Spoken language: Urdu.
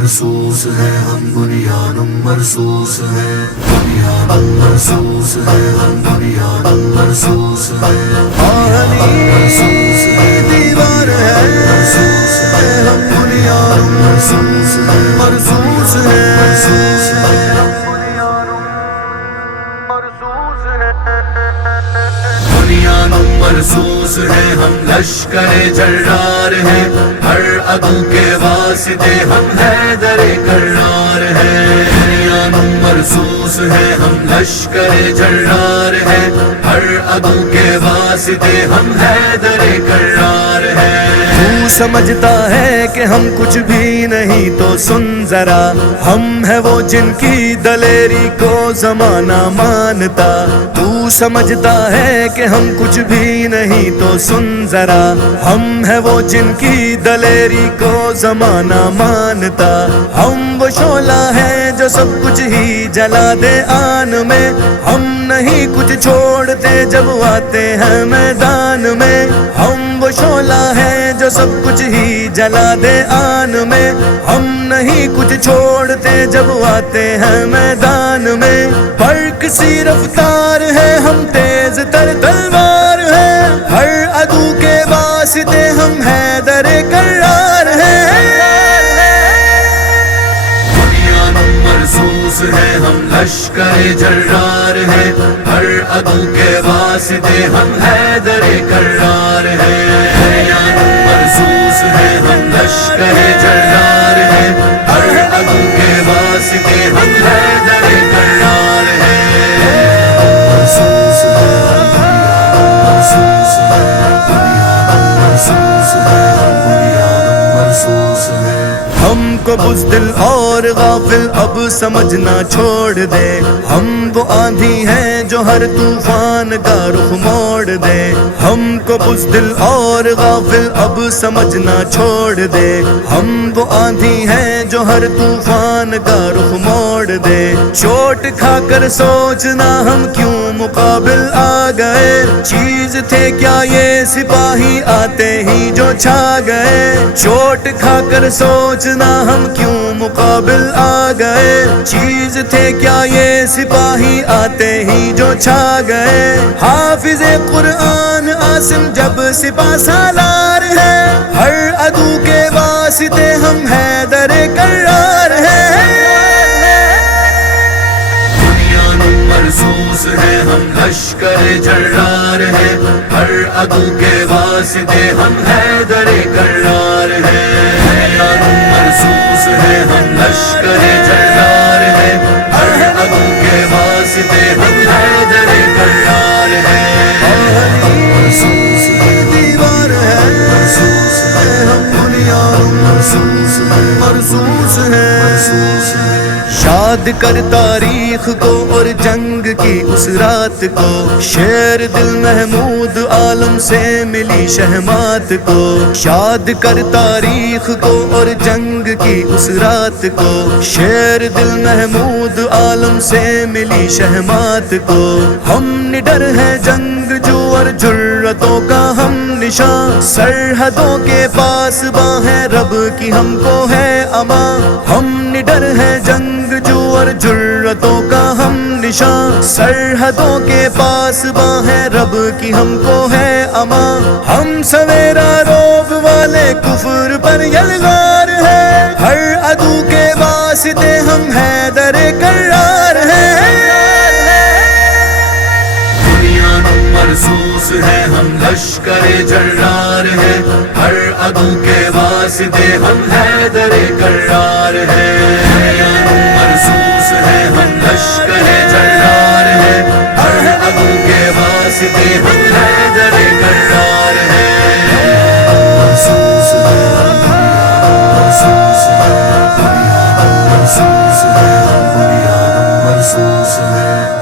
مرصوص ہے ہم بنیانم مرصوص ہے بنیانم مرصوص ہے ہم بنیانم مرصوص ہے مرصوص ہے دیوار ہے ہم بنیانم مرصوص ہے مرصوص ہے بنیانم مرصوص ہے ہم لشکر جرار ہیں ہر عدو کے واسطے ہم حیدر کرار ہیں بنیانم مرصوص ہے ہم لشکر جرار ہیں ہر عدو کے واسطے ہم حیدر کرار ہیں تو سمجھتا ہے کہ ہم کچھ بھی نہیں تو سن ذرا ہم ہے وہ جن کی دلیری کو زمانہ مانتا تو سمجھتا ہے کہ ہم کچھ بھی نہیں تو سن ذرا ہم ہے وہ جن کی دلیری کو زمانہ مانتا ہم وہ شعلہ ہے جو سب کچھ ہی جلا دے آن میں ہم نہیں کچھ چھوڑتے جب آتے ہیں میدان میں ہم وہ شعلہ ہے جو سب کچھ ہی جلا دے آن میں ہم نہیں کچھ چھوڑتے جب آتے ہیں میدان میں برق سی رفتار ہے ہم تیز تر تلوار ہے ہر عدو کے واسطے ہم حیدر کرار ہیں بنیانم مرصوص ہے ہم لشکر جرار ہیں ہر عدو کے واسطے ہم حیدر کرار ہیں بنیانم مرصوص ہے ہم لشکر جرار ہیں ہر عدو کے واسطے ہم حیدر کرار ہیں مرصوص ہے مرصوص ہے بنیانم مرصوص ہے بنیانم مرصوص ہے ہم کو بزدل اور غافل اب سمجھنا چھوڑ دے ہم وہ آندھی ہیں جو ہر طوفان کا رخ موڑ دے ہم کو بزدل اور غافل اب سمجھنا چھوڑ دے ہم وہ آندھی ہیں جو ہر طوفان کا رخ موڑ دے چوٹ کھا کر سوچنا ہم کیوں مقابل آ گئے چیز تھے کیا یہ سپاہی آتے ہی جو چھا گئے چوٹ کھا کر سوچنا ہم کیوں مقابل آ گئے چیز تھے کیا یہ سپاہی آتے ہی جو چھا گئے حافظ قرآن عاصم جب سپاہ سالار ہے ہر عدو کے واسطے ہم حیدر کرار ہیں بنیانم مرصوص ہے ہم لشکر جرار ہیں ہر عدو کے واسطے ہم حیدر کرار ہیں بنیانم مرصوص ہے ہم لشکر جرار ہیں ہر عدو کے واسطے ہم حیدر کرار ہیں مرصوص ہے دیوار ہے مرصوص ہے ہم بنیانم مرصوص ہے مرصوص ہے مرصوص ہے یاد کر تاریخ کو اور جنگ کی اس رات کو شیر دل محمود عالم سے ملی شہمات کو یاد کر تاریخ کو اور جنگ کی اس رات کو شیر دل محمود عالم سے ملی شہمات کو ہم نڈر ہے جنگ جو اور جرتوں کا ہم نشاں سرحدوں کے پاس باں ہے رب کی ہم کو ہے امان ہم نڈر ہے جنگ جو اور جرتوں کا ہم نشاں سرحدوں کے پاس باں ہے رب کی ہم کو ہے امان ہم سویرا روب والے کفر پر یلغار ہے ہر عدو کے واسطے ہم حیدر کرار ہیں بنیانم مرصوص ہے ہم لشکر جرار ہیں ہر عدو کے واسطے ہم حیدر کرار ہیں بنیانم مرصوص ہے ہم لشکر جرار ہیں ہر عدو کے واسطے ہم حیدر کرار ہیں مرصوص ہے مرصوص ہے بنیانم مرصوص ہے بنیانم مرصوص ہے